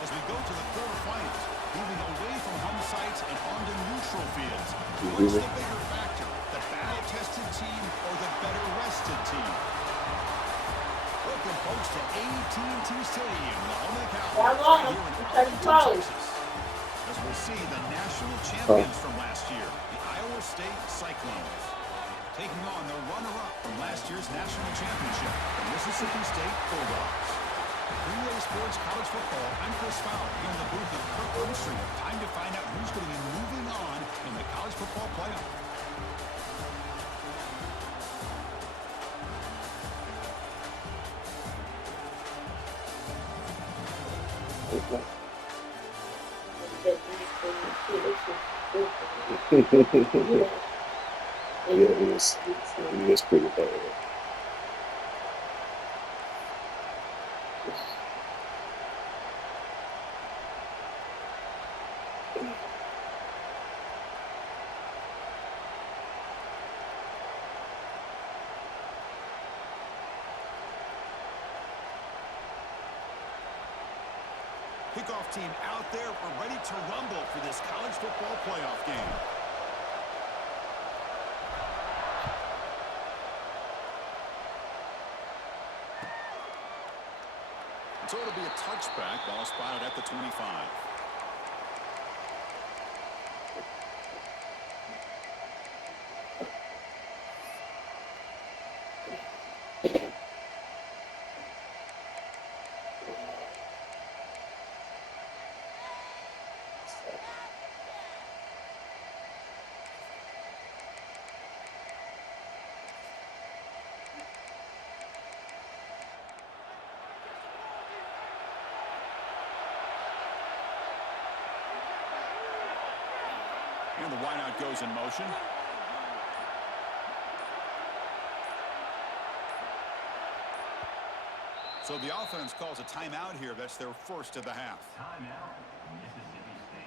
as we go to the quarterfinals, moving away from home sites and onto neutral fields. What's the bigger factor, the battle-tested team or the better-rested team? Welcome, folks, to AT&T Stadium, the home of the Cowboys, here in Arlington, Texas. As we see the national champions from last year, the Iowa State Cyclones, taking on the runner-up from last year's national championship, the Mississippi State Bulldogs. Relay Sports College Football, I'm Chris Fowler, here in the booth of Kirk Armstrong. Time to find out who's going to be moving on in the college football playoff. Yeah, he is pretty bad. Kickoff team out there. We're ready to rumble for this college football playoff game. So it'll be a touchback, ball spotted at the 25. And the wideout goes in motion. So the offense calls a timeout here. That's their first of the half. Timeout, Mississippi State.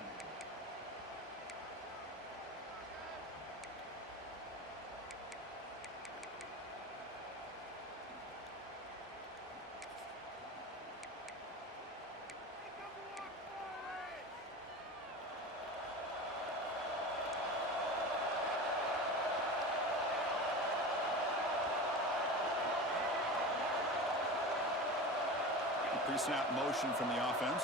Pre-snap motion from the offense.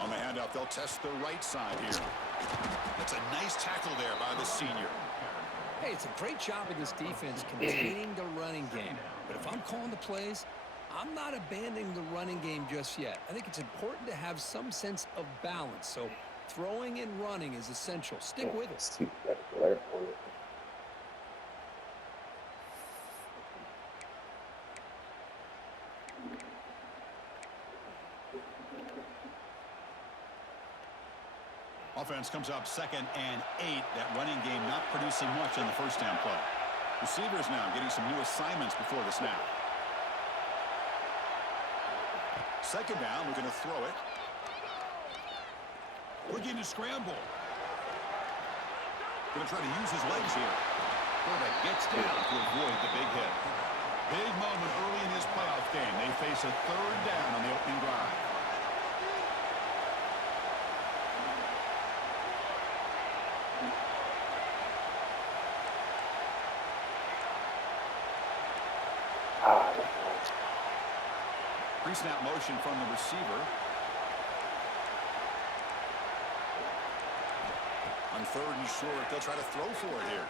On the handoff, they'll test the right side here. That's a nice tackle there by the senior. Hey, it's a great job of this defense containing the running game. But if I'm calling the plays, I'm not abandoning the running game just yet. I think it's important to have some sense of balance. So throwing and running is essential. Stick with it. Offense comes up 2nd and 8. That running game not producing much on the first down play. Receivers now getting some new assignments before the snap. 2nd down, we're going to throw it. We're getting a scramble. Going to try to use his legs here. Quarterback gets down to avoid the big hit. Big moment early in his playoff game. They face a 3rd down on the opening drive. Pre-snap motion from the receiver. On 3rd and short, they'll try to throw for it here.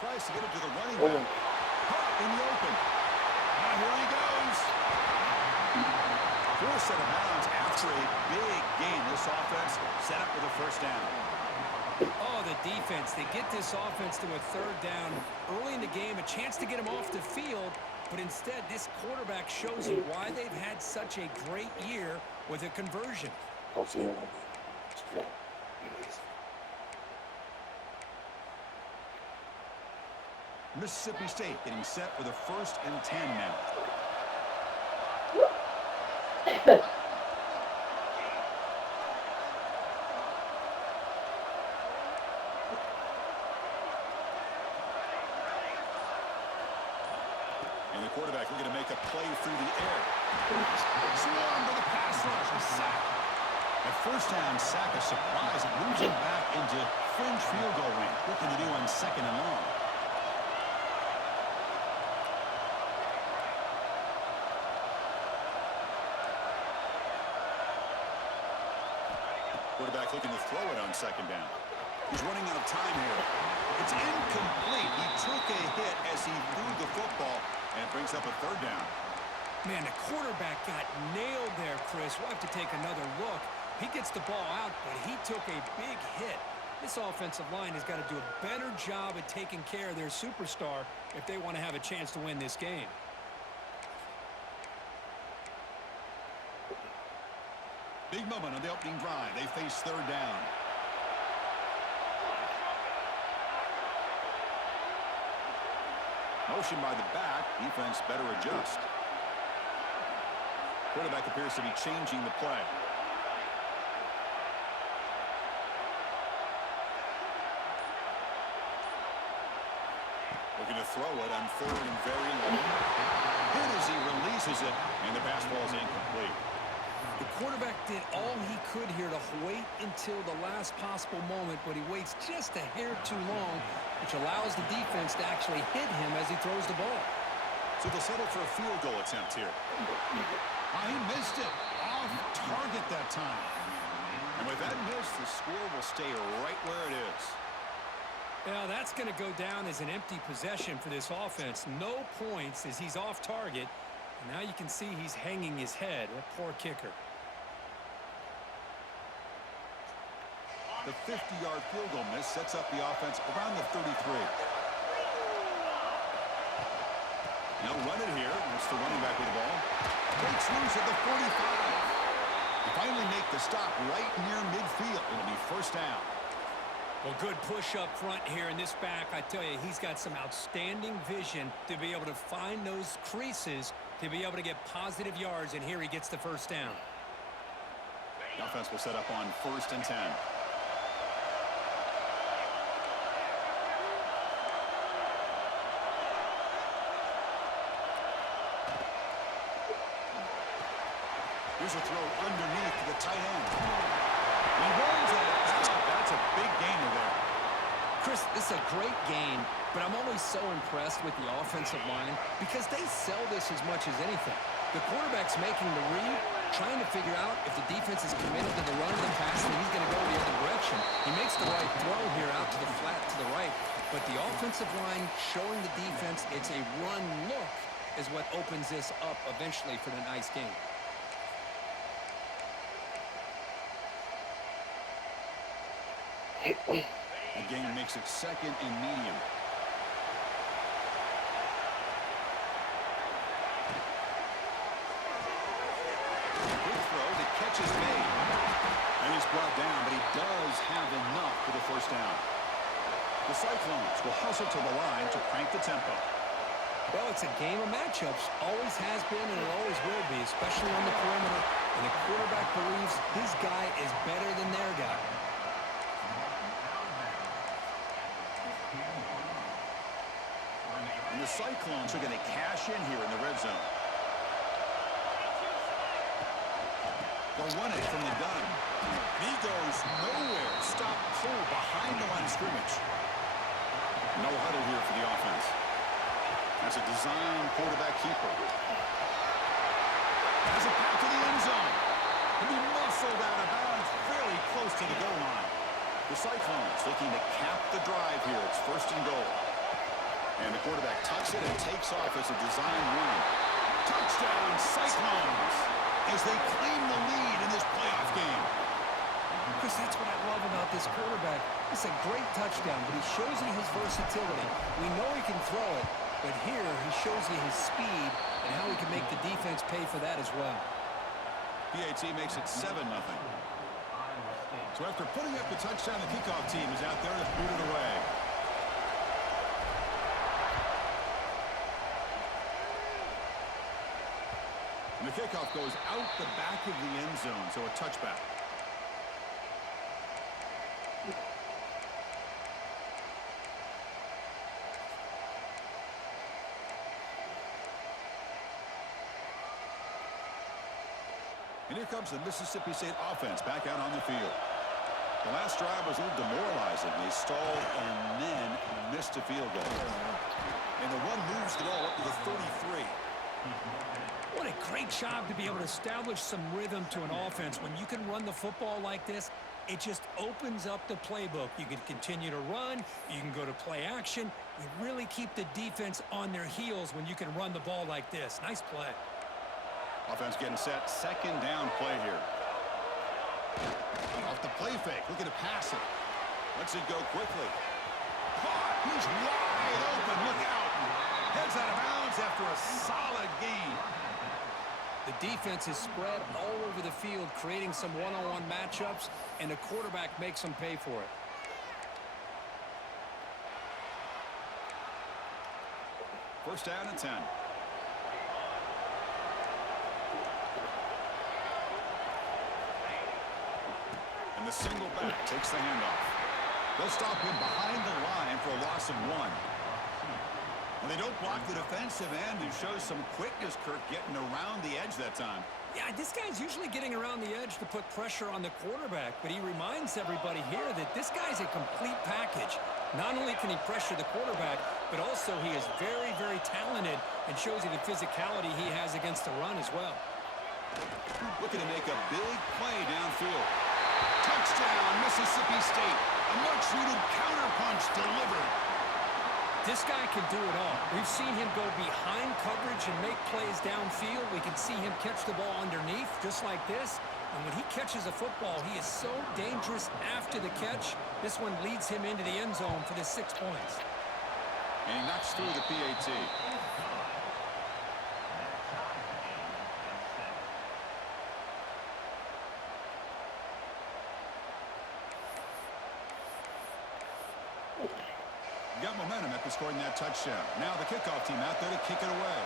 Tries to get it to the running back. Caught in the open. Now here he goes. 4 set of bounds after a big gain. This offense set up with a 1st down. Oh, the defense. They get this offense to a 3rd down early in the game. A chance to get him off the field. But instead, this quarterback shows you why they've had such a great year with a conversion. Mississippi State getting set for the 1st and 10 now. And the quarterback looking to make a play through the air. Swarm to the pass rush. A sack. At first down, sack a surprise. It moves him back into fringe field goal range. What can they do on second and long? Quarterback looking to throw it on second down. He's running out of time here. It's incomplete. He took a hit as he threw the football, and it brings up a third down. Man, the quarterback got nailed there, Chris. We'll have to take another look. He gets the ball out, but he took a big hit. This offensive line has got to do a better job at taking care of their superstar if they want to have a chance to win this game. Big moment on the opening drive. They face third down. Motion by the back. Defense better adjust. Quarterback appears to be changing the play. Looking to throw it on third and very low. Hit as he releases it, and the pass ball is incomplete. The quarterback did all he could here to wait until the last possible moment, but he waits just a hair too long, which allows the defense to actually hit him as he throws the ball. So they'll settle for a field goal attempt here. He missed it. Off target that time. And with that miss, the score will stay right where it is. Well, that's going to go down as an empty possession for this offense. No points as he's off target. And now you can see he's hanging his head. A poor kicker. The 50-yard field goal miss sets up the offense around the 33. Now run it here. It's the running back with the ball. Breaks loose at the 45. They finally make the stop right near midfield. It'll be first down. Well, good push up front here in this back. I tell you, he's got some outstanding vision to be able to find those creases to be able to get positive yards, and here he gets the first down. The offense will set up on 1st and 10. Here's a throw underneath to the tight end. He rolls it. That's a big gainer there. Chris, this is a great game, but I'm always so impressed with the offensive line because they sell this as much as anything. The quarterback's making the read, trying to figure out if the defense is committed to the run or the pass, and he's going to go the other direction. He makes the right throw here out to the flat to the right, but the offensive line showing the defense it's a run look is what opens this up eventually for the nice game. The game makes it 2nd and medium. Good throw. The catch is made. And he's brought down, but he does have enough for the first down. The Cyclones will hustle to the line to crank the tempo. Well, it's a game of matchups. Always has been and it always will be, especially on the perimeter. And the quarterback believes his guy is better than their guy. And the Cyclones are going to cash in here in the red zone. They'll run it from the gun. He goes nowhere. Stop cold behind the line of scrimmage. No huddle here for the offense. That's a design quarterback keeper. Has a pass to the end zone. He'll be muscled out of bounds very close to the goal line. The Cyclones looking to cap the drive here. It's 1st and goal. And the quarterback tucks it and takes off as a design run. Touchdown, Cyclones, as they claim the lead in this playoff game. Chris, that's what I love about this quarterback. It's a great touchdown, but he shows you his versatility. We know he can throw it, but here he shows you his speed and how he can make the defense pay for that as well. PAT makes it 7-0. So after putting up the touchdown, the kickoff team is out there to boot it away. And the kickoff goes out the back of the end zone, so a touchback. And here comes the Mississippi State offense back out on the field. The last drive was a little demoralizing. They stalled and then missed a field goal. And the run moves the ball up to the 33. What a great job to be able to establish some rhythm to an offense. When you can run the football like this, it just opens up the playbook. You can continue to run. You can go to play action. You really keep the defense on their heels when you can run the ball like this. Nice play. Offense getting set. Second down play here. Off the play fake. Looking to pass it. Lets it go quickly. Caught. He's wide open. Look out. Heads out of bounds after a solid gain. The defense is spread all over the field, creating some one-on-one matchups, and the quarterback makes them pay for it. First down and 10. And the single back takes the handoff. They'll stop him behind the line for a loss of 1. Well, they don't block the defensive end and shows some quickness, Kirk, getting around the edge that time. Yeah, this guy's usually getting around the edge to put pressure on the quarterback, but he reminds everybody here that this guy's a complete package. Not only can he pressure the quarterback, but also he is very, very talented and shows you the physicality he has against the run as well. Looking to make a big play downfield. Touchdown, Mississippi State. A much-needed counterpunch delivered. This guy can do it all. We've seen him go behind coverage and make plays downfield. We can see him catch the ball underneath, just like this. And when he catches a football, he is so dangerous after the catch. This one leads him into the end zone for the 6 points. And he knocks through the PAT. Got momentum after scoring that touchdown. Now the kickoff team out there to kick it away.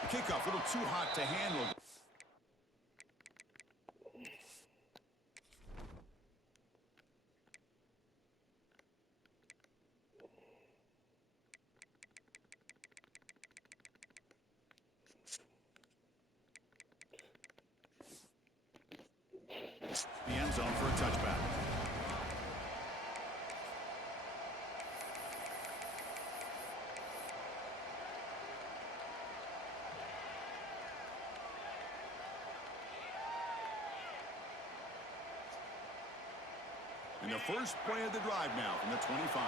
The kickoff a little too hot to handle. The end zone for a touchback. And the first play of the drive now from the 25.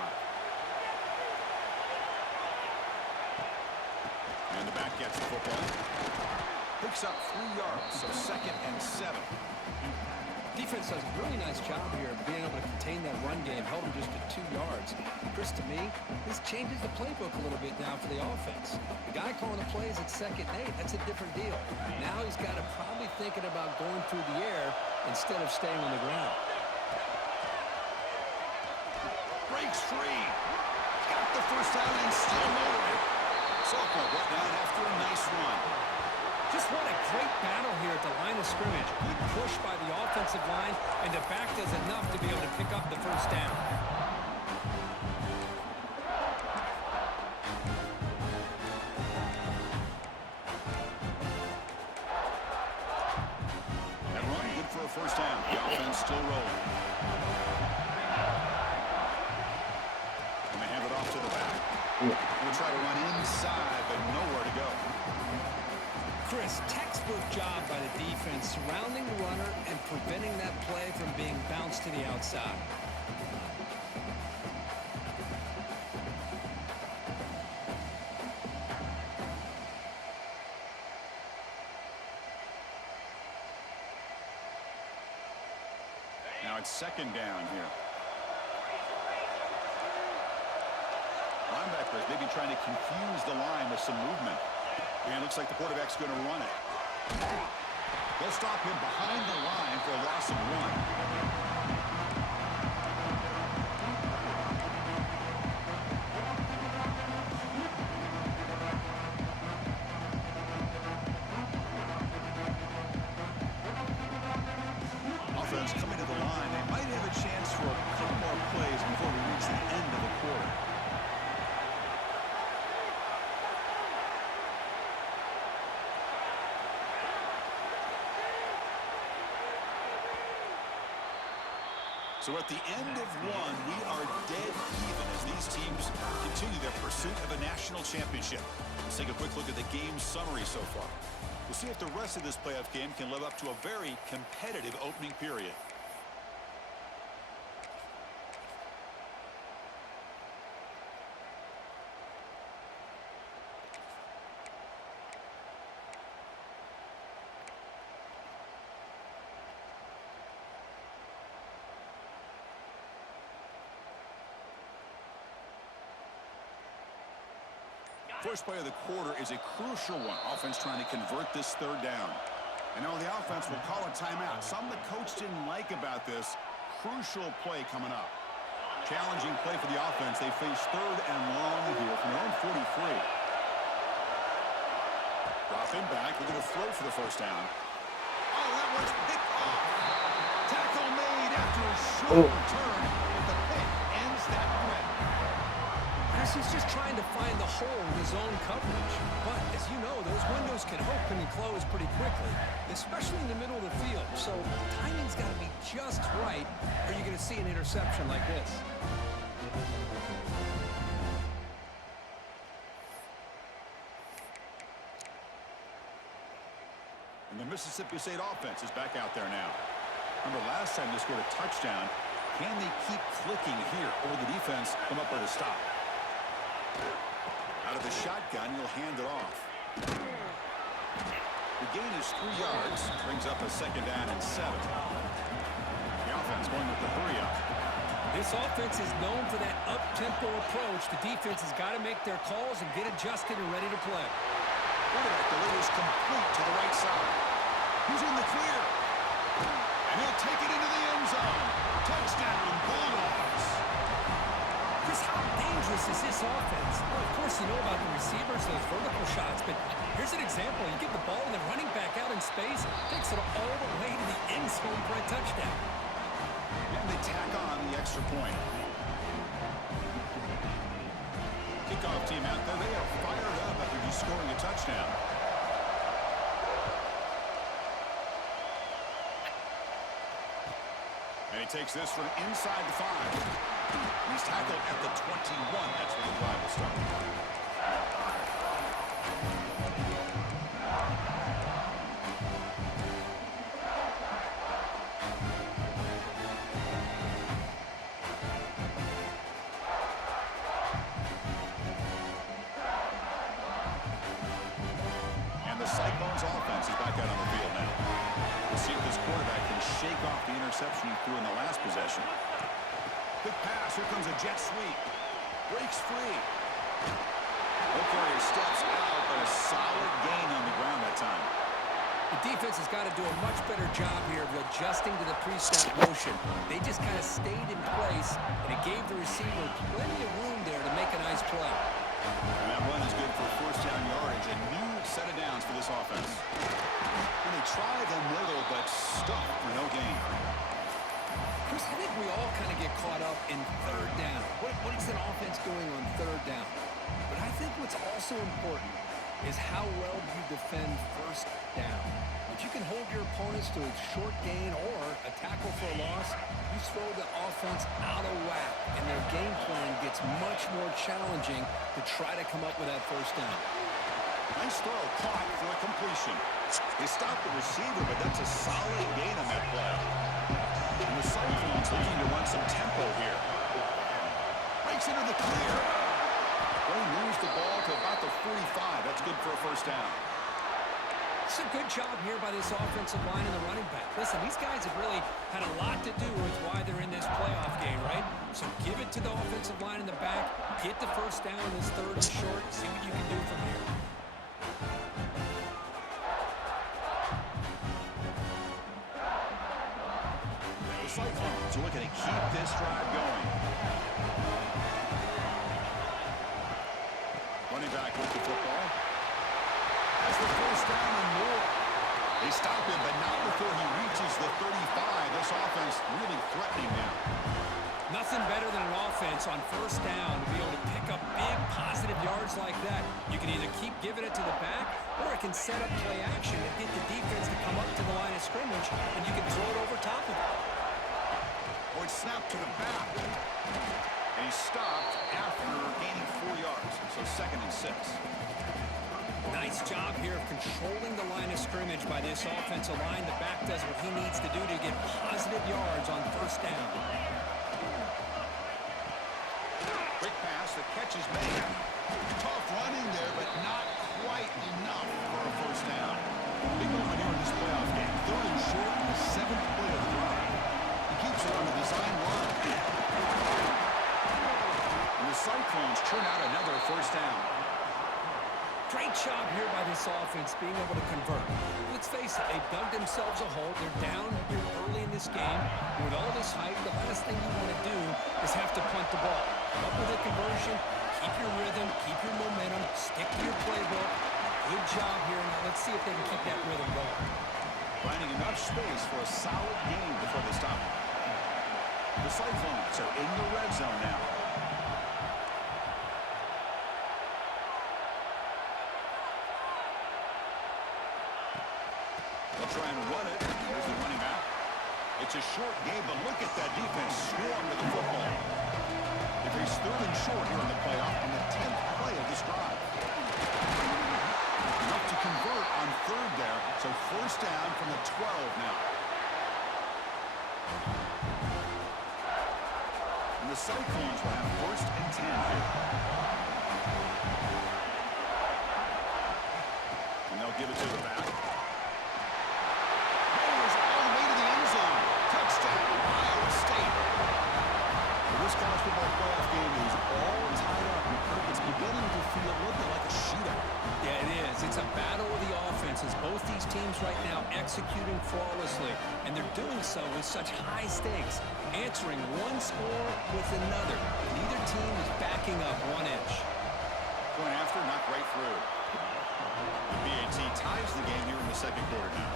And the back gets the football. Picks up 3 yards, so 2nd and 7. Defense does a really nice job here of being able to contain that run game, held him just to 2 yards. Chris, to me, this changes the playbook a little bit now for the offense. The guy calling the plays at 2nd and 8, that's a different deal. Now he's got to probably thinking about going through the air instead of staying on the ground. Breaks free. Got the first down and still motoring. Sophomore brought down after a nice run. Just what a great battle here at the line of scrimmage. Good push by the offensive line, and the back does enough to be able to pick up the first down. That run good for a first down. The offense still rolling. And they hand it off to the back. We'll try to run inside, but nowhere to go. Chris, textbook job by the defense surrounding the runner and preventing that play from being bounced to the outside. Now it's 2nd down here. Linebackers maybe trying to confuse the line with some movement. And it looks like the quarterback's going to run it. They'll stop him behind the line for a loss of 1. Offense coming to the line. They might have a chance for a So at the end of one, we are dead even as these teams continue their pursuit of a national championship. Let's take a quick look at the game summary so far. We'll see if the rest of this playoff game can live up to a very competitive opening period. First play of the quarter is a crucial one. Offense trying to convert this third down. And now the offense will call a timeout. Something the coach didn't like about this. Crucial play coming up. Challenging play for the offense. They face third and long here from their own 43. Drop him back. Looking to throw for the first down. Oh, that was picked off. Tackle made after a short return. But the pick ends that threat. He's just trying to find the hole in his own coverage. But, as you know, those windows can open and close pretty quickly, especially in the middle of the field. So, timing's got to be just right, or you're going to see an interception like this. And the Mississippi State offense is back out there now. Remember, last time they scored a touchdown. Can they keep clicking here, or will the defense come up with a stop? Out of the shotgun, he'll hand it off. The gain is 3 yards. Brings up a second down and 7. The offense going with the hurry up. This offense is known for that up-tempo approach. The defense has got to make their calls and get adjusted and ready to play. Quarterback delivers complete to the right side. He's in the clear. And he'll take it into the end zone. Touchdown, Bulldogs. Chris, how dangerous is this offense? Well, of course, you know about the receivers, those vertical shots, but here's an example. You get the ball and the running back out in space, takes it all the way to the end zone for a touchdown. And they tack on the extra point. Kickoff team out there. They are fired up after just scoring a touchdown. And he takes this from inside the 5. He's tackled at the 21. That's where the drive will start. And the Cyclones offense is back out on the field now. We'll see if this quarterback can shake off the interception he threw in the last possession. Big pass. Here comes a jet sweep. Breaks free. Okay, steps out, but a solid gain on the ground that time. The defense has got to do a much better job here of adjusting to the pre-snap motion. They just kind of stayed in place, and it gave the receiver plenty of room there to make a nice play. And that run is good for first down yardage. A new set of downs for this offense. And they try the middle, but stuck for no gain. Chris, I think we all kind of get caught up in third down. What is an offense doing on third down? But I think what's also important is how well you defend first down. If you can hold your opponents to a short gain or a tackle for a loss, you throw the offense out of whack, and their game plan gets much more challenging to try to come up with that first down. Nice throw, caught for a completion. They stopped the receiver, but that's a solid gain on that play. And the Cyclones looking to run some tempo here. Breaks into the clear. Well, he moves the ball to about the 45. That's good for a first down. It's a good job here by this offensive line and the running back. Listen, these guys have really had a lot to do with why they're in this playoff game, right? So give it to the offensive line in the back. Get the first down in this third and short. See what you can do from here. The Cyclones are looking to keep this drive going. Running back with the football. That's the first down and more. They stop him, but not before he reaches the 35. This offense really threatening now. Nothing better than an offense on first down to be able to pick up big positive yards like that. You can either keep giving it to the back, or it can set up play action and get the defense to come up to the line of scrimmage, and you can throw it over top of it. Or it's snapped here of controlling the line of scrimmage by this offensive line. The back does what he needs to do to get positive yards on first down. Quick pass, the catch is made. Tough running there, but not quite enough for a first down. Big moment here in this playoff game. 3rd and short in the 7th play of the drive. He keeps it on the design run. And the Cyclones turn out another first down. Great job here by this offense being able to convert. Let's face it, they've dug themselves a hole. They're down here early in this game. With all this hype, the last thing you want to do is have to punt the ball. Come up with a conversion, keep your rhythm, keep your momentum, stick to your playbook. Good job here. Now let's see if they can keep that rhythm going. Finding enough space for a solid game before they stop. The Cyclones are in the red zone now. They'll try and run it. Here's the running back. It's a short game, but look at that defense swarm to the football. If he's 3rd and short here in the playoff on the 10th play of this drive. Enough to convert on 3rd there, so first down from the 12 now. And the Cyclones will have 1st and 10 here. And they'll give it to the back. This college football playoff game is all tied up, and Kirk, it's beginning to feel a little bit like a shootout. Yeah, it is. It's a battle of the offenses. Both these teams right now executing flawlessly, and they're doing so with such high stakes, answering one score with another. Neither team is backing up 1 inch. Point after, not right through. The BAT ties the game here in the 2nd quarter now.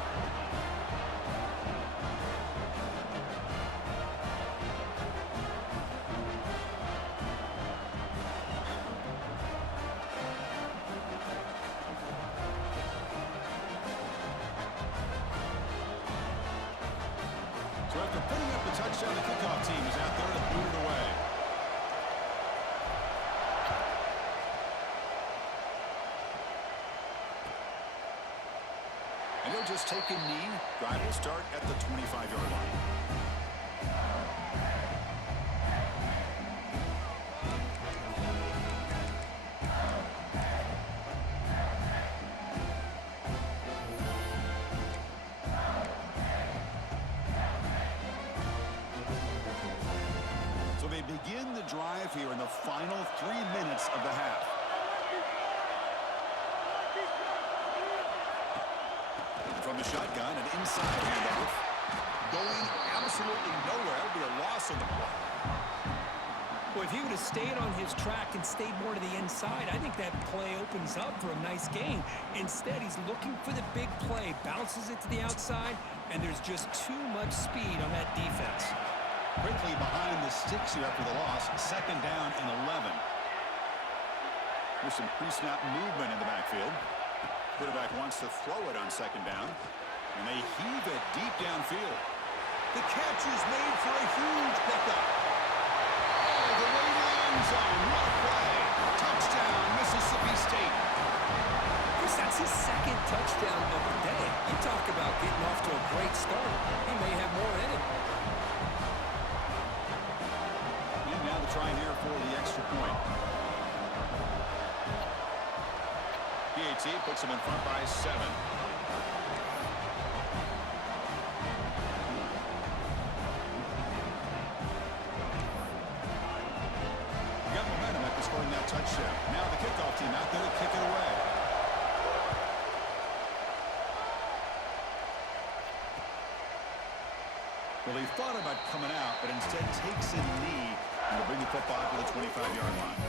So after putting up the touchdown, the kickoff team is out there to boot it away. And they'll just take a knee. Drive will start at the 25-yard line. So they begin the drive here in the final 3 minutes of the half. From the shotgun, an inside handoff. Going absolutely nowhere. It'll be a loss on the play. Well, if he would have stayed on his track and stayed more to the inside, I think that play opens up for a nice gain. Instead, he's looking for the big play, bounces it to the outside, and there's just too much speed on that defense. Quickly behind the sticks here after the loss. 2nd down and 11. There's some pre-snap movement in the backfield. Quarterback wants to throw it on 2nd down. And they heave it deep downfield. The catch is made for a huge pickup. Oh, the way to the end zone. What a play. Touchdown, Mississippi State. Chris, that's his 2nd touchdown of the day. You talk about getting off to a great start. He may have more in it. And now the try here for the extra point. BAT puts them in front by 7. Got momentum after scoring that touchdown. Now the kickoff team out there to kick it away. Well, he thought about coming out, but instead takes a knee and will bring the football to the 25-yard line.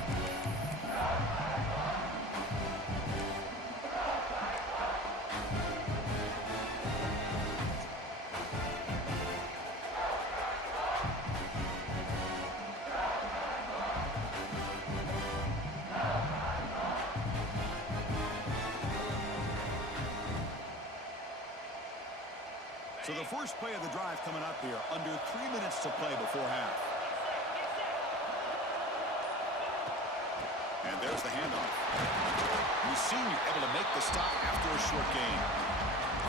So the first play of the drive coming up here, under 3 minutes to play before half. And there's the handoff. The senior able to make the stop after a short gain.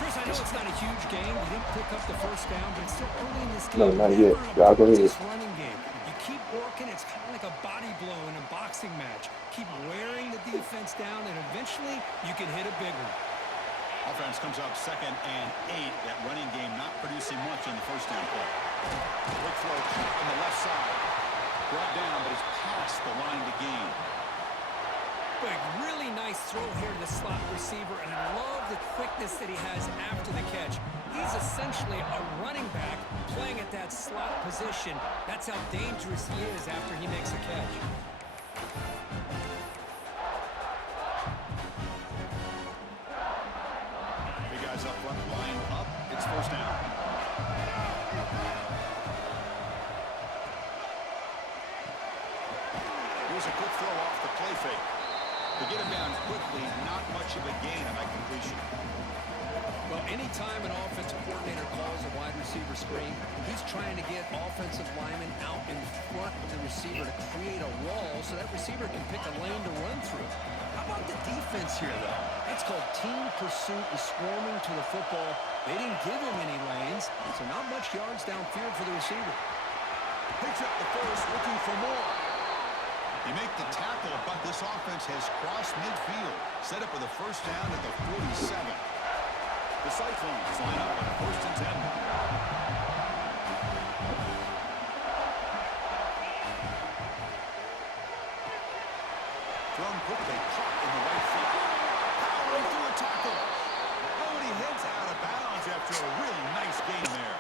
Chris, I know it's not a huge game. You didn't pick up the first down, but it's still early in this game. No, not yet. Y'all go ahead. This running game. You keep working. It's kind of like a body blow in a boxing match. Keep wearing the defense down, and eventually you can hit a big one. Offense comes up 2nd and 8. That running game not producing much in the first down play. Quick throw on the left side. Brought down, but it's past the line to gain. Big, really nice throw here to the slot receiver, and I love the quickness that he has after the catch. He's essentially a running back playing at that slot position. That's how dangerous he is after he makes a catch. Big guys up front, line up. It's first down. Here's a quick throw off the play fake. To get him down quickly, not much of a gain on that completion. Well, anytime an offensive coordinator calls a wide receiver screen, he's trying to get offensive linemen out in front of the receiver to create a wall so that receiver can pick a lane to run through. How about the defense here, though? That's called team pursuit and swarming to the football. They didn't give him any lanes, so not much yards downfield for the receiver. Picks up the first, looking for more. They make the tackle, but this offense has crossed midfield. Set up with a first down at the 47. The Cyclones line up on 1st and 10. Thrown quickly, caught in the right foot. Powering through a tackle. Oh, and he heads out of bounds after a really nice game there.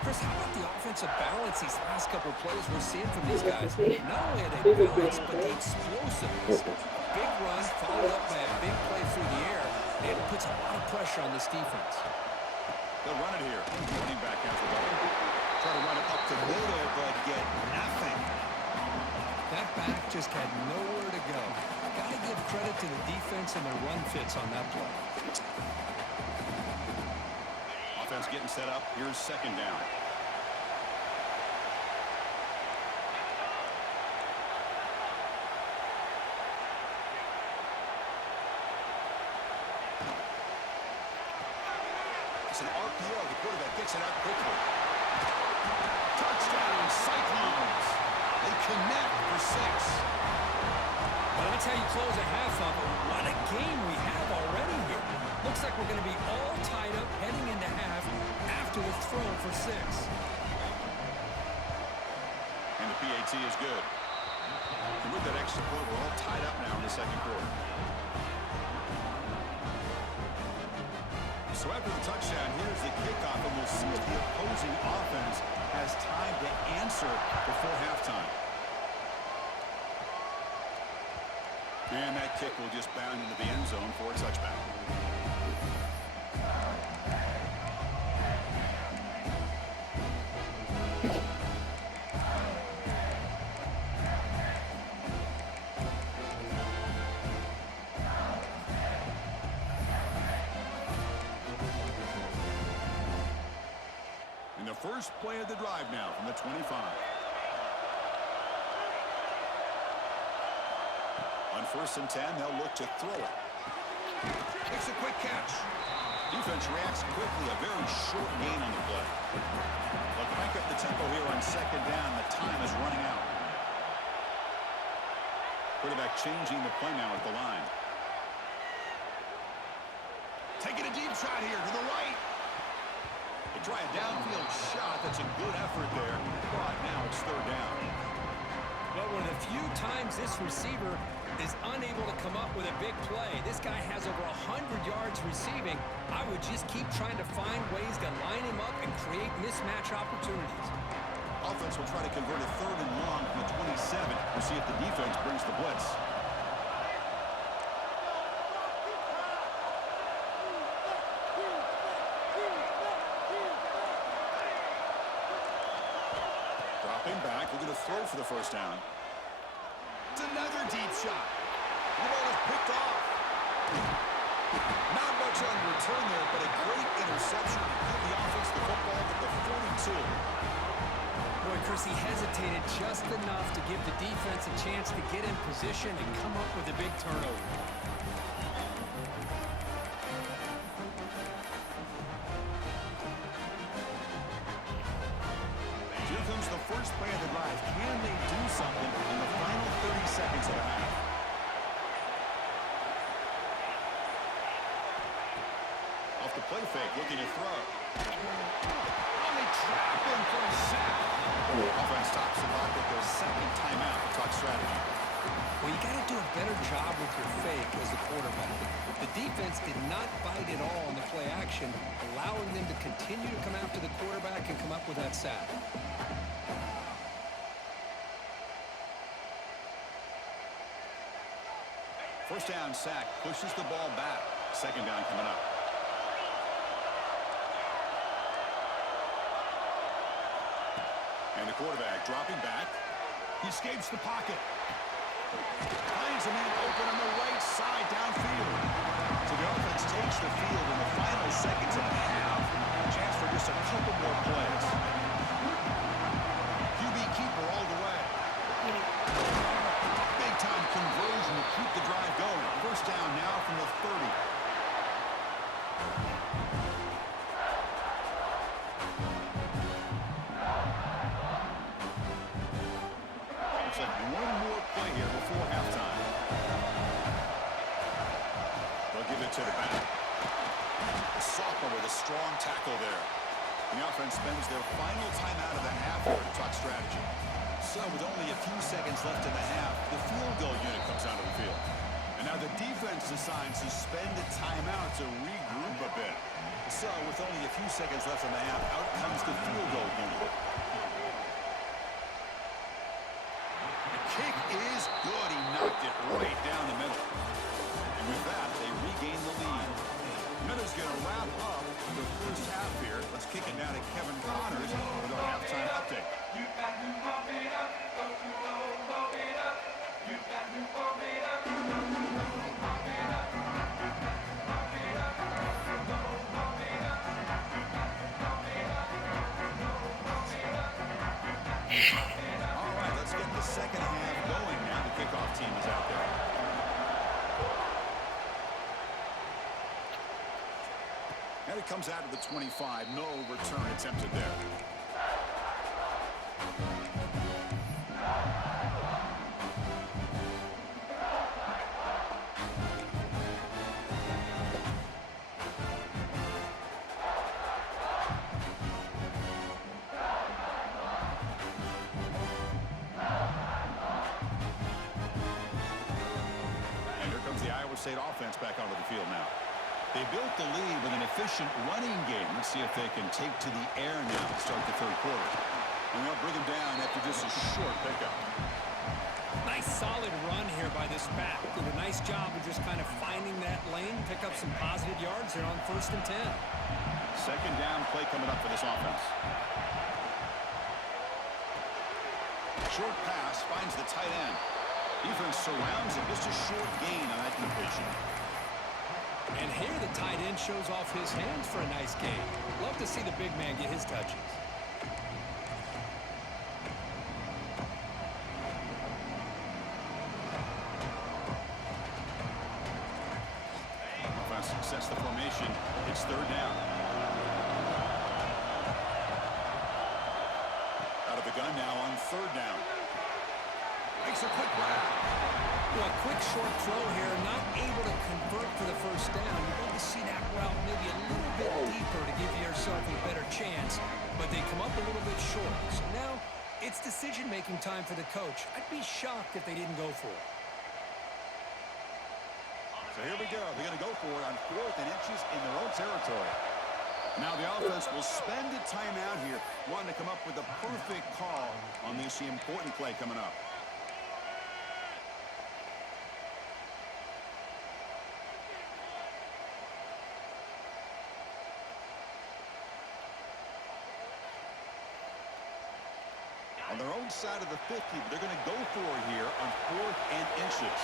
Chris, how about the offensive balance these last couple of plays we're seeing from these guys? Not only are they balanced, but the explosiveness. Big run followed up by a big play through the air, and it puts a lot of pressure on this defense. They'll run it here. Running back has the ball. Try to run it up the middle, but get nothing. That back just had nowhere to go. Got to give credit to the defense and their run fits on that play. Offense getting set up. Here's 2nd down. It's an RPO. The quarterback gets it out quickly. Touchdown, Cyclones. They connect for 6. Well, that's how you close a half of it. What a game we have already here. Looks like we're going to be all tied up heading into half after the throw for 6. And the PAT is good. And with that extra point, we're all tied up now in the 2nd quarter. So after the touchdown, here's the kickoff, and we'll see if the opposing offense has time to answer before halftime. And that kick will just bound into the end zone for a touchback. In the first play of the drive now from the 25. On 1st and 10, they'll look to throw it. Makes a quick catch. Defense reacts quickly. A very short gain on the play. They'll crank up the tempo here on 2nd down. The time is running out. Quarterback changing the play now at the line. Taking a deep shot here to the right. They try a downfield shot. That's a good effort there. But now it's 3rd down. Well, one of the few times this receiver is unable to come up with a big play. This guy has over 100 yards receiving. I would just keep trying to find ways to line him up and create mismatch opportunities. Offense will try to convert a 3rd and long from the 27. We'll see if the defense brings the blitz. Dropping back, looking to throw for the first down. It's another deep shot. The ball is picked off. Not much on return there, but a great interception to give the offense the football at the 42. Boy, Chris, he hesitated just enough to give the defense a chance to get in position and come up with a big turnover. Here comes the first play of the drive. Can they do something in the final 30 seconds of the half? Off the play fake, looking to throw. Oh, they trap him for a sack. Offense stops the clock with their second timeout to talk strategy. Well, you got to do a better job with your fake as the quarterback. The defense did not bite at all on the play action, allowing them to continue to come after the quarterback and come up with that sack. First down sack, pushes the ball back. Second down coming up. And the quarterback dropping back. He escapes the pocket. Finds a man open on the right side downfield. So the offense takes the field in the final seconds of the half. Chance for just a couple more plays. QB keeper all the way. Big time conversion to keep the drive going. First down now from the 30. One more play here before halftime. They'll give it to the back. The sophomore with a strong tackle there. The offense spends their final timeout of the half here to talk strategy. So with only a few seconds left in the half, the field goal unit comes out of the field. And now the defense decides to spend a timeout to regroup a bit. So with only a few seconds left in the half, out comes the field goal unit. Kick is good. He knocked it right down the middle. And with that, they regain the lead. Miller's going to wrap up the first half here. Let's kick it down to Kevin Connors with our halftime update. You got to pump it up. Don't you know, pump it up. You got to pump it up. Pump it up. Pump it up. Pump it up. All right, let's get the second half going now. The kickoff team is out there. And it comes out of the 25. No return attempted there. State offense back onto the field now. They built the lead with an efficient running game. Let's see if they can take to the air now to start the third quarter. And they'll bring them down after just a short pickup. Nice solid run here by this back. Did a nice job of just kind of finding that lane, pick up some positive yards there on 1st and 10. Second down play coming up for this offense. Short pass finds the tight end. Defense surrounds him. Just a short gain on that completion. And here the tight end shows off his hands for a nice gain. Love to see the big man get his touches. Offense success the formation. It's third down. Out of the gun now on third down. Makes a quick grab. Well, a quick short throw here, not able to convert for the first down. You'd love to see that route maybe a little bit deeper to give yourself a better chance, but they come up a little bit short. So now it's decision-making time for the coach. I'd be shocked if they didn't go for it. So here we go. They're going to go for it on 4th and inches in their own territory. Now the offense will spend a timeout here, wanting to come up with the perfect call on this important play coming up. On their own side of the 50, they're going to go for it here on 4th and inches.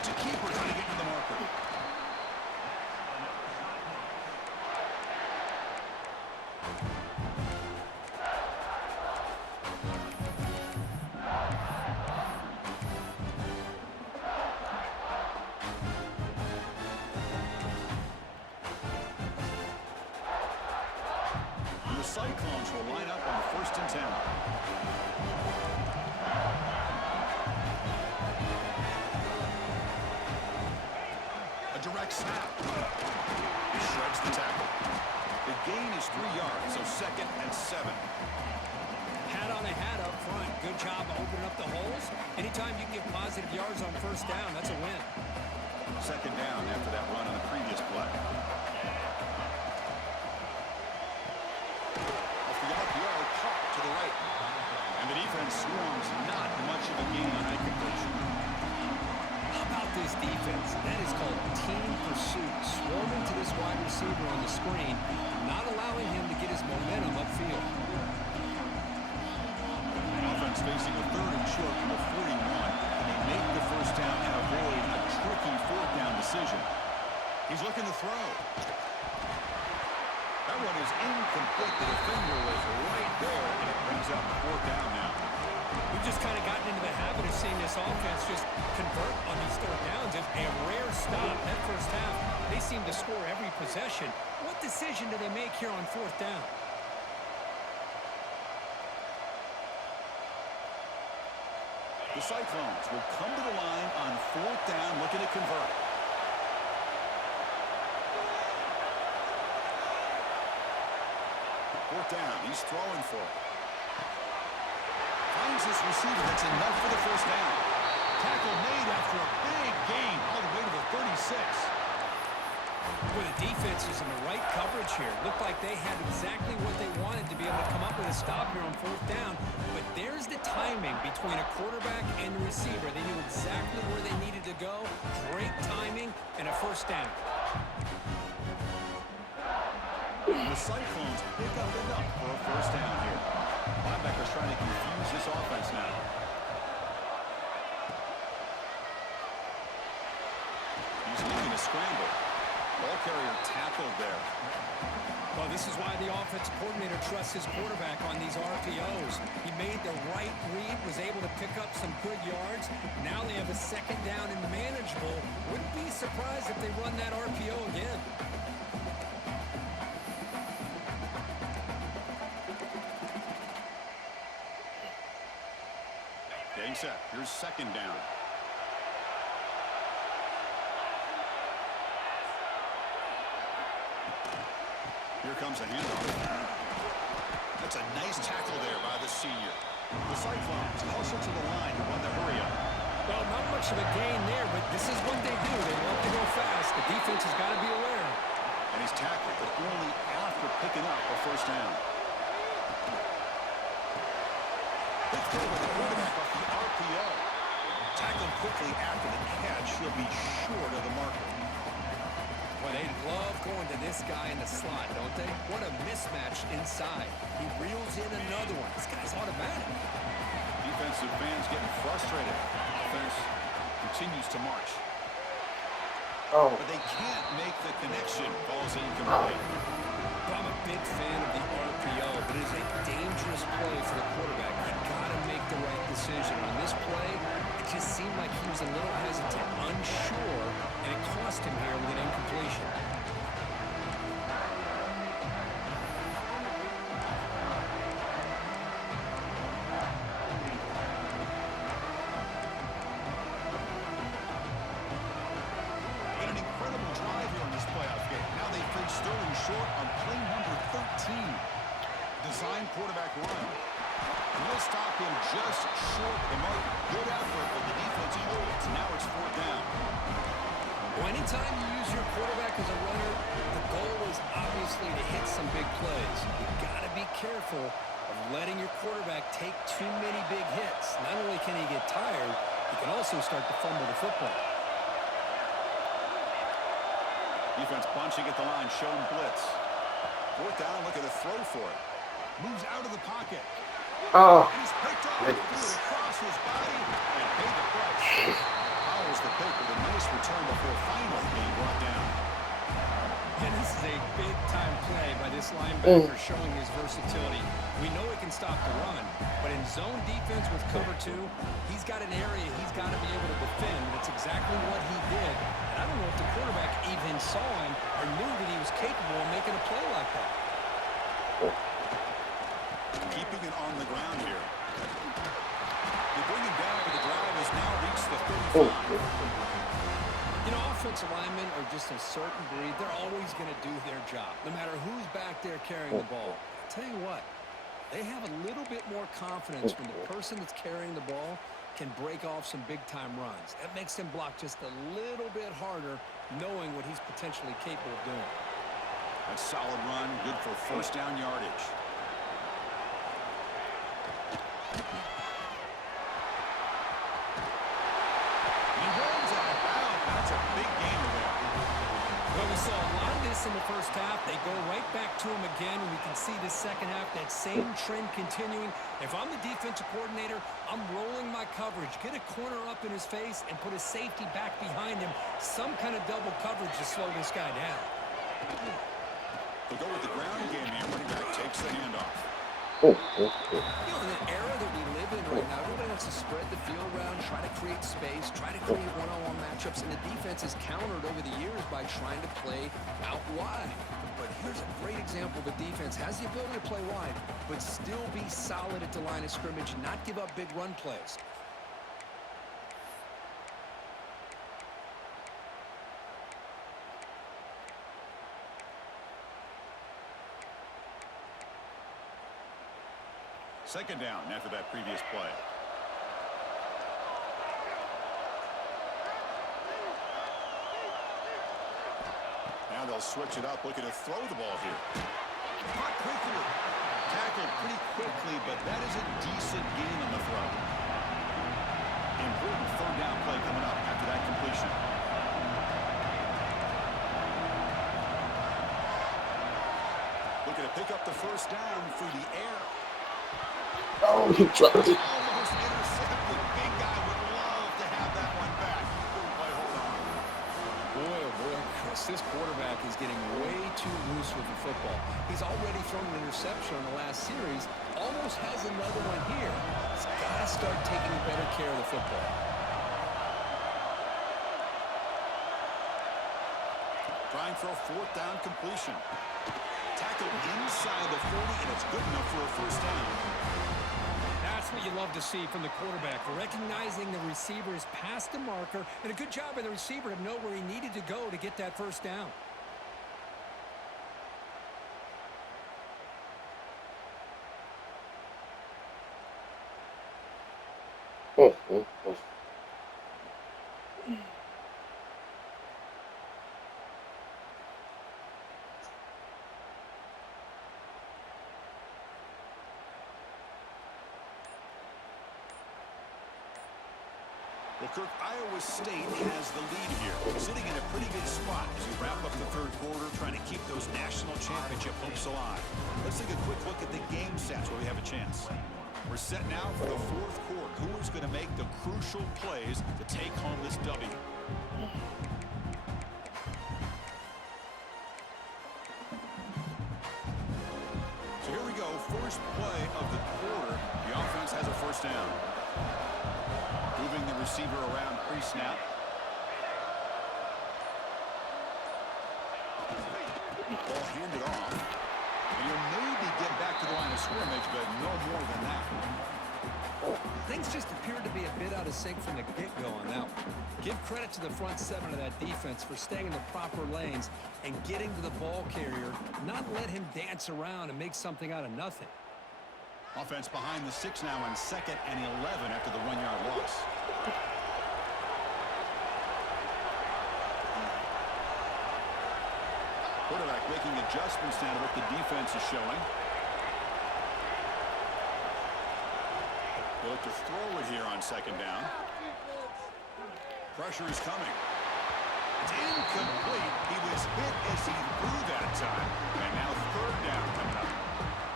It's a keeper trying to get to the marker. snap. He shreds the tackle. The gain is 3 yards, so 2nd and 7. Hat on a hat up front. Good job of opening up the holes. Anytime you can get positive yards on first down, that's a win. 2nd down after that run on the previous play. Off the RPO, caught to the right. And the defense swarms, not much of a gain on that completion. How about this defense? That is called team pursuit. Swarming to this wide receiver on the screen, not allowing him to get his momentum upfield. Offense facing a 3rd and short from the 41. Can they make the first down and avoid a tricky 4th down decision? He's looking to throw. That one is incomplete. The defender was right there, and it brings up 4th down now. We've just kind of gotten into the habit of seeing this offense just convert on these 3rd downs. It's a rare stop. That first half, they seem to score every possession. What decision do they make here on 4th down? The Cyclones will come to the line on 4th down, looking to convert. Fourth down, he's throwing for it. Finds this receiver, that's enough for the first down. Tackle made after a big gain, all the way to the 36. Well, the defense is in the right coverage here. Looked like they had exactly what they wanted to be able to come up with a stop here on 4th down. But there's the timing between a quarterback and the receiver. They knew exactly where they needed to go. Great timing and a first down. The Cyclones pick up enough for a first down here. Linebackers trying to confuse this offense now. He's looking to scramble. Ball carrier tackled there. Well, this is why the offensive coordinator trusts his quarterback on these RPOs. He made the right read, was able to pick up some good yards. Now they have a 2nd down and manageable. Wouldn't be surprised if they run that RPO again. Getting set. Here's 2nd down. Here comes a handoff. That's a nice tackle there by the senior. The Cyclones hustle to the line to run the hurry up. Well, not much of a gain there, but this is what they do. They love to go fast. The defense has got to be aware. And he's tackled, but only after picking up a first down. Big throw by the quarterback off the RPO. Tackled quickly after the catch. He'll be short of the marker. Well, they love going to this guy in the slot, don't they? What a mismatch inside. He reels in another one. This guy's automatic. Defensive fans getting frustrated. Offense continues to march. Oh. But they can't make the connection. Ball's incomplete. Well, I'm a big fan of the RPO, but it is a dangerous play for the quarterback. You got to make the right decision. On this play, it just seemed like he was a little hesitant, unsure, and it cost him here with an incompletion. An incredible drive here in this playoff game. Now they face Sterling short on play number 13. Design quarterback run. And they'll stop him just short of the mark. Good effort, but the defense holds. Now it's 4th down. Well, anytime you use your quarterback as a runner, the goal is obviously to hit some big plays. You've got to be careful of letting your quarterback take too many big hits. Not only can he get tired, he can also start to fumble the football. Defense bunching at the line, showing blitz. 4th down, looking to throw for it. Moves out of the pocket. Oh. And he's picked off, threw it across his body, and paid the price. Powers the pick with a nice return before finally being brought down. And this is a big-time play by this linebacker showing his versatility. We know he can stop the run, but in zone defense with cover 2, he's got an area he's got to be able to defend. That's exactly what he did. And I don't know if the quarterback even saw him or knew that he was capable of making a play like that. Keeping it on the ground here. They bring him down, but the drive has now reached the 35. You know, Defensive linemen are just a certain breed. They're always going to do their job, no matter who's back there carrying the ball. I'll tell you what, they have a little bit more confidence when the person that's carrying the ball can break off some big-time runs. That makes him block just a little bit harder, knowing what he's potentially capable of doing. A solid run, good for first down yardage. He runs out of bounds. That's a big gainer there. Well, we saw a lot of this in the first half. They go right back to him again, and we can see the second half, that same trend continuing. If I'm the defensive coordinator, I'm rolling my coverage. Get a corner up in his face and put a safety back behind him. Some kind of double coverage to slow this guy down. They go with the ground game here. Running back takes the handoff. You know, in the era that we live in right now, everybody wants to spread the field around, try to create space, try to create one-on-one matchups, and the defense is countered over the years by trying to play out wide. But here's a great example. The defense has the ability to play wide, but still be solid at the line of scrimmage, not give up big run plays. Second down after that previous play. Now they'll switch it up, looking to throw the ball here. Caught quickly. Tackled pretty quickly, but that is a decent gain on the throw. Important third down play coming up after that completion. Looking to pick up the first down through the air. Oh, he dropped it. Almost intercepted. Big guy would love to have that one back. Couldn't quite hold on. Boy, oh boy, Chris, this quarterback is getting way too loose with the football. He's already thrown an interception on the last series. Almost has another one here. He's got to start taking better care of the football. Trying for a fourth down completion. Tackled inside the 40, and it's good enough for a first down. That's what you love to see from the quarterback, recognizing the receiver's past the marker, and a good job by the receiver to know where he needed to go to get that first down. Well, Kirk, Iowa State has the lead here, sitting in a pretty good spot as we wrap up the third quarter, trying to keep those national championship hopes alive. Let's take a quick look at the game stats where we have a chance. We're set now for the fourth quarter. Who is going to make the crucial plays to take home this W? So here we go. First play of the quarter. The offense has a first down. Moving the receiver around pre-snap. Ball handed off. And he'll maybe get back to the line of scrimmage, but no more than that. Things just appeared to be a bit out of sync from the get-go on that one. Give credit to the front seven of that defense for staying in the proper lanes and getting to the ball carrier, not let him dance around and make something out of nothing. Offense behind the 6 now on 2nd and 11 after the 1-yard loss. Quarterback making adjustments now to what the defense is showing. They look to throw it here on 2nd down. Pressure is coming. It's incomplete. He was hit as he threw that time. And now 3rd down coming up.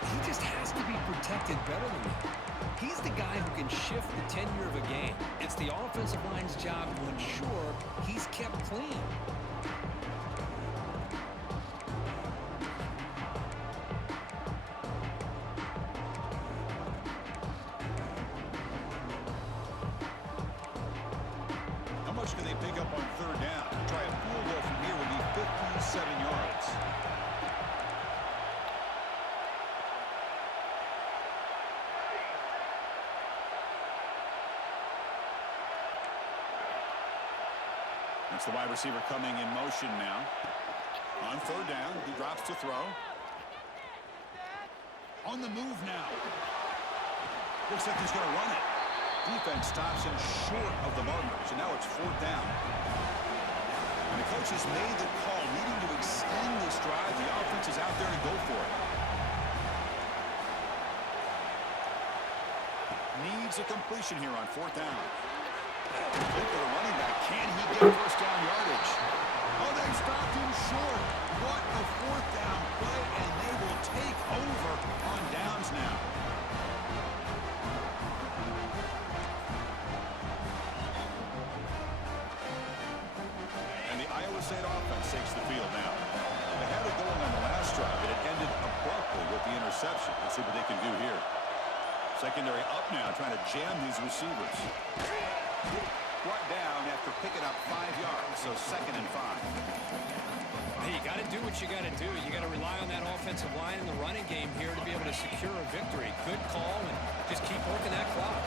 He just has to be protected better than that. He's the guy who can shift the tenure of a game. It's the offensive line's job to ensure he's kept clean. How much can they pick up on 3rd down? Try a field goal from here would be 57 yards. It's the wide receiver coming in motion now. On third down, he drops to throw. On the move now. Looks like he's going to run it. Defense stops him short of the marker, so now it's fourth down. And the coach has made the call, needing to extend this drive. The offense is out there to go for it. Needs a completion here on fourth down. Look for the running back. Can he get first down yardage? Oh, they stopped him short. What a fourth down play, and they will take over on downs now. And the Iowa State offense takes the field now. They had it going on the last drive, but it ended abruptly with the interception. Let's see what they can do here. Secondary up now, trying to jam these receivers. Brought down after picking up 5 yards, so 2nd and 5. Hey, you got to do what you got to do. You got to rely on that offensive line in the running game here to be able to secure a victory. Good call, and just keep working that clock.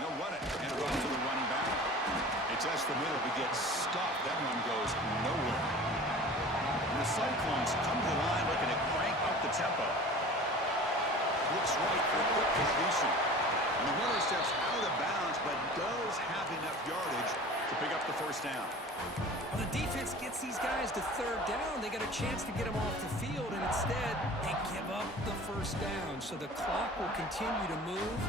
No run it, and run to the running back. It tests the middle, but gets stuffed. That one goes nowhere. And the Cyclones come to the line looking to crank up the tempo. Looks right for a quick completion. And the runner steps out of bounds, but does have enough yardage to pick up the first down. Well, the defense gets these guys to third down. They got a chance to get them off the field, and instead they give up the first down. So the clock will continue to move,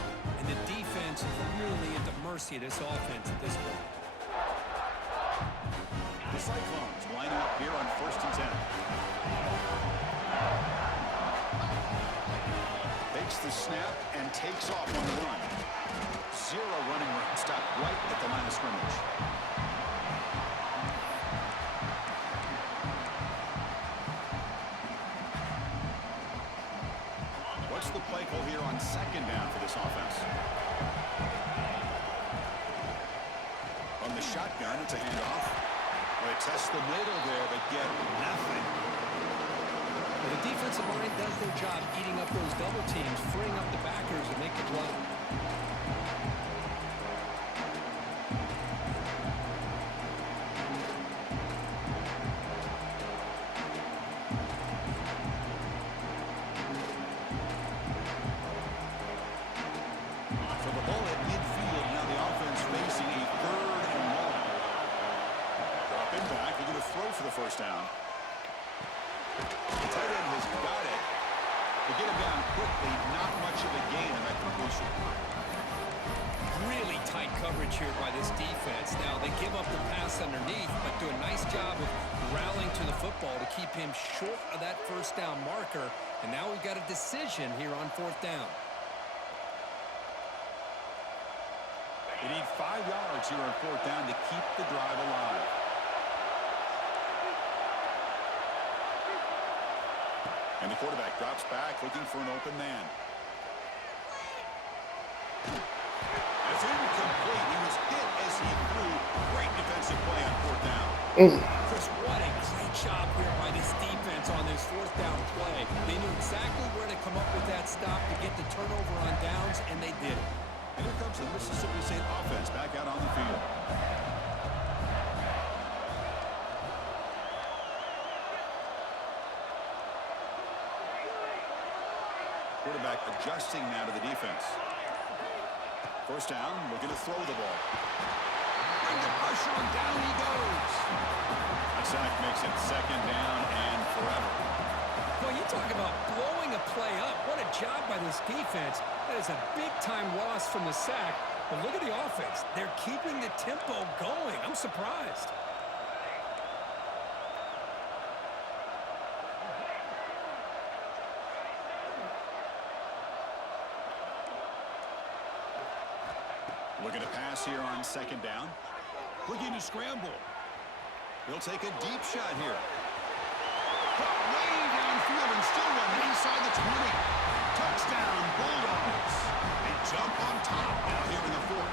and the defense is really at the mercy of this offense at this point. The Cyclones lining up here on 1st and 10. Takes the snap and takes off on the run. 0 running room. Stopped right at the line of scrimmage. What's the play call here on 2nd down for this offense? From the shotgun, it's a handoff. They test the middle there, but get nothing. Well, the defensive line does their job eating up those double teams, freeing up the backers and make the play. For the ball at midfield, now the offense facing a 3rd and 1. Dropping back, they're going to throw for the first down. The tight end has got it. To get him down quickly, not much of a gain on that completion. Really tight coverage here by this defense. Now, they give up the pass underneath, but do a nice job of rallying to the football to keep him short of that first down marker. And now we've got a decision here on 4th down. They need 5 yards here on 4th down to keep the drive alive. And the quarterback drops back, looking for an open man. It's incomplete. He was hit as he threw. Great defensive play on 4th down. Chris, what a great job here by this defense on this 4th down play. They knew exactly where to come up with that stop to get the turnover on downs, and they did it. And here comes the Mississippi State offense back out on the field. Quarterback adjusting now to the defense. First down, looking to throw the ball. Bring the pressure, and down he goes. That sack makes it 2nd down and forever. Well, you talk about blowing a play up. What a job by this defense. That is a big-time loss from the sack. But look at the offense. They're keeping the tempo going. I'm surprised. Looking to pass here on 2nd down. Looking to scramble. He'll take a deep shot here. Caught way downfield and still one inside the 20. Touchdown, Bulldogs. They jump on top now here in the 4th.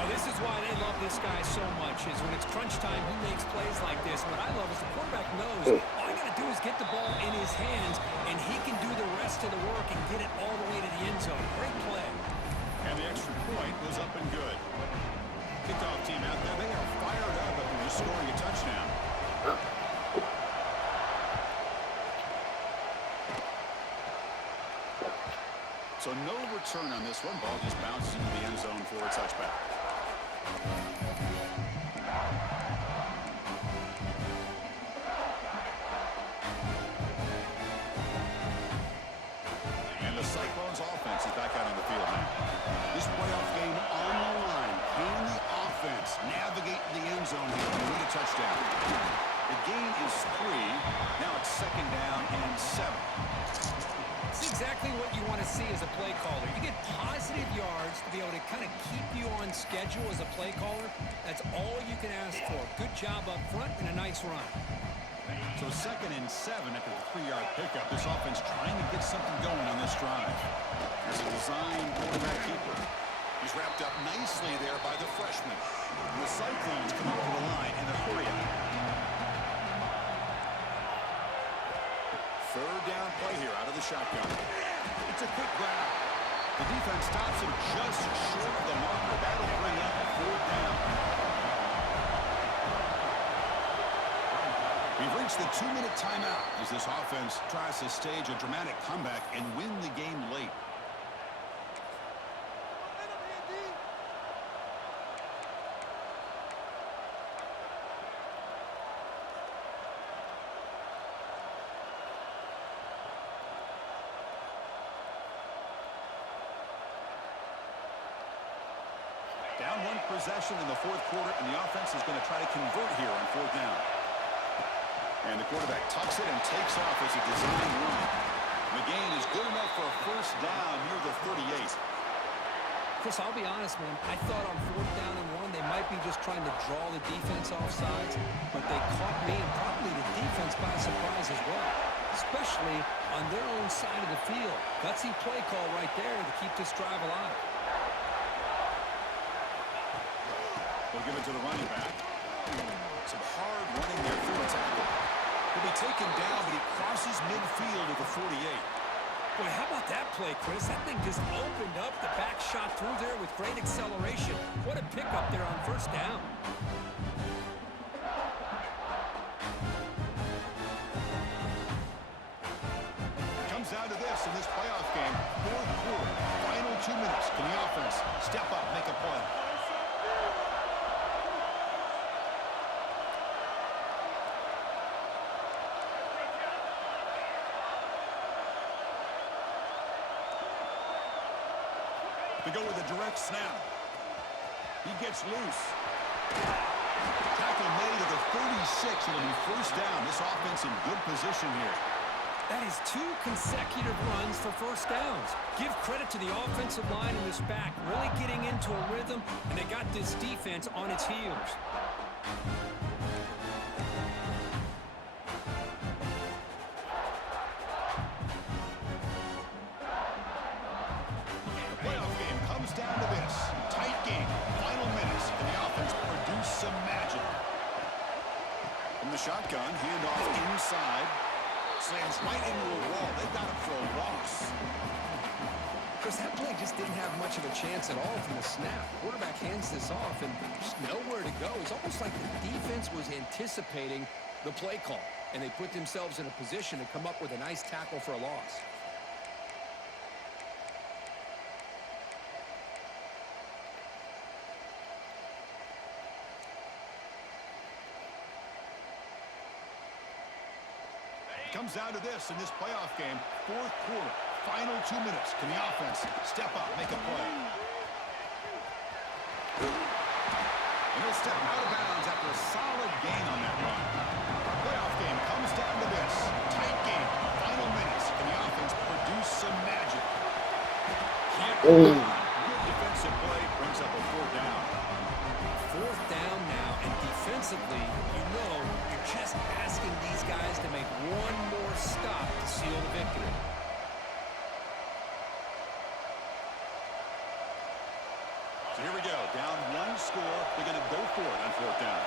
Well, this is why they love this guy so much, is when it's crunch time, he makes plays like this. What I love is the quarterback knows all you got to do is get the ball in his hands, and he can do the rest of the work and get it all the way to the end zone. Great play. And the extra point goes up and good. Kickoff team out there, they are fired up after just scoring a touchdown. So no return on this one. Ball just bounces into the end zone for a touchback. And the Cyclones offense is back out on the field now. This playoff game on the line. Can the offense navigate the end zone here and win a touchdown? The gain is 3. Now it's 2nd down and 7. It's exactly what you want to see as a play caller. You get positive yards to be able to kind of keep you on schedule as a play caller. That's all you can ask for. Good job up front and a nice run. So 2nd and 7 after the 3-yard pickup. This offense trying to get something going on this drive. There's a design quarterback keeper. He's wrapped up nicely there by the freshman. And the Cyclones come up to the line in the hurry up. 3rd down play here out of the shotgun. It's a quick grab. The defense stops him just short of the marker. That'll bring up 4th down. We've reached the 2-minute timeout as this offense tries to stage a dramatic comeback and win the game late. Down 1 possession in the 4th quarter, and the offense is going to try to convert here on 4th down. And the quarterback tucks it and takes off as a design run. The gain is good enough for a 1st down near the 38. Chris, I'll be honest, man. I thought on 4th down and 1, they might be just trying to draw the defense off sides, but they caught me and probably the defense by surprise as well, especially on their own side of the field. Gutsy play call right there to keep this drive alive. They'll give it to the running back. Some hard running there through a tackle. He'll be taken down, but he crosses midfield at the 48. Boy, how about that play, Chris? That thing just opened up. The back shot through there with great acceleration. What a pickup there on 1st down. Comes down to this in this playoff game. 4th quarter, final 2 minutes. Can the offense step up, make a play? They go with a direct snap. He gets loose. Tackle made at the 36. It'll be 1st down. This offense in good position here. That is 2 consecutive runs for 1st downs. Give credit to the offensive line and this back, really getting into a rhythm, and they got this defense on its heels. Down to this. Tight game. Final minutes. And the offense produce some magic. From the shotgun, handoff inside. Slams right into a wall. They got him for a loss. Chris, that play just didn't have much of a chance at all from the snap. Quarterback hands this off and just nowhere to go. It's almost like the defense was anticipating the play call, and they put themselves in a position to come up with a nice tackle for a loss. Comes down to this in this playoff game. 4th quarter, final 2 minutes. Can the offense step up, make a play? And he'll step out of bounds after a solid gain on that run. Our playoff game comes down to this. Tight game, final minutes. Can the offense produce some magic? Good defensive play brings up a 4th down. 4th down now, and defensively, you know, you're just asking these guys to make one more stop to seal the victory. So here we go. Down 1 score. They're going to go for it on 4th down.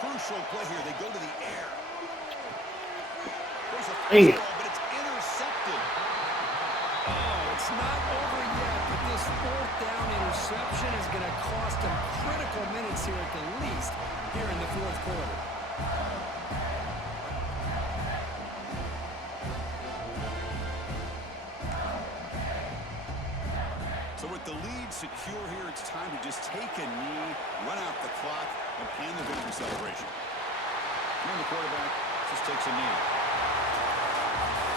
Crucial play here. They go to the air. There's a first ball, but it's intercepted. it's not over yet, but this fourth down interception is going to cost them critical minutes here at the least here in the fourth quarter. So with the lead secure here, it's time to just take a knee, run out the clock, and plan the victory celebration. And the quarterback just takes a knee.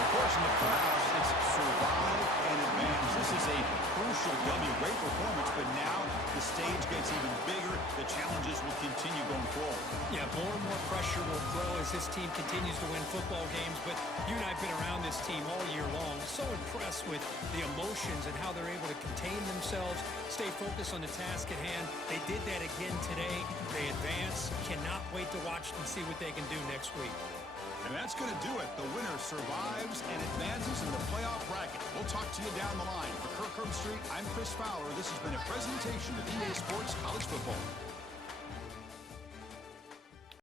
Of course, in the playoffs, it's survive and advance. This is a crucial W. Great performance, but now the stage gets even bigger. The challenges will continue going forward. Yeah, more and more pressure will grow as this team continues to win football games. But you and I have been around this team all year long. So impressed with the emotions and how they're able to contain themselves, stay focused on the task at hand. They did that again today. They advance. Cannot wait to watch and see what they can do next week. And that's going to do it. The winner survives and advances in the playoff bracket. We'll talk to you down the line. For Kirk Herbstreit, I'm Chris Fowler. This has been a presentation of EA Sports College Football.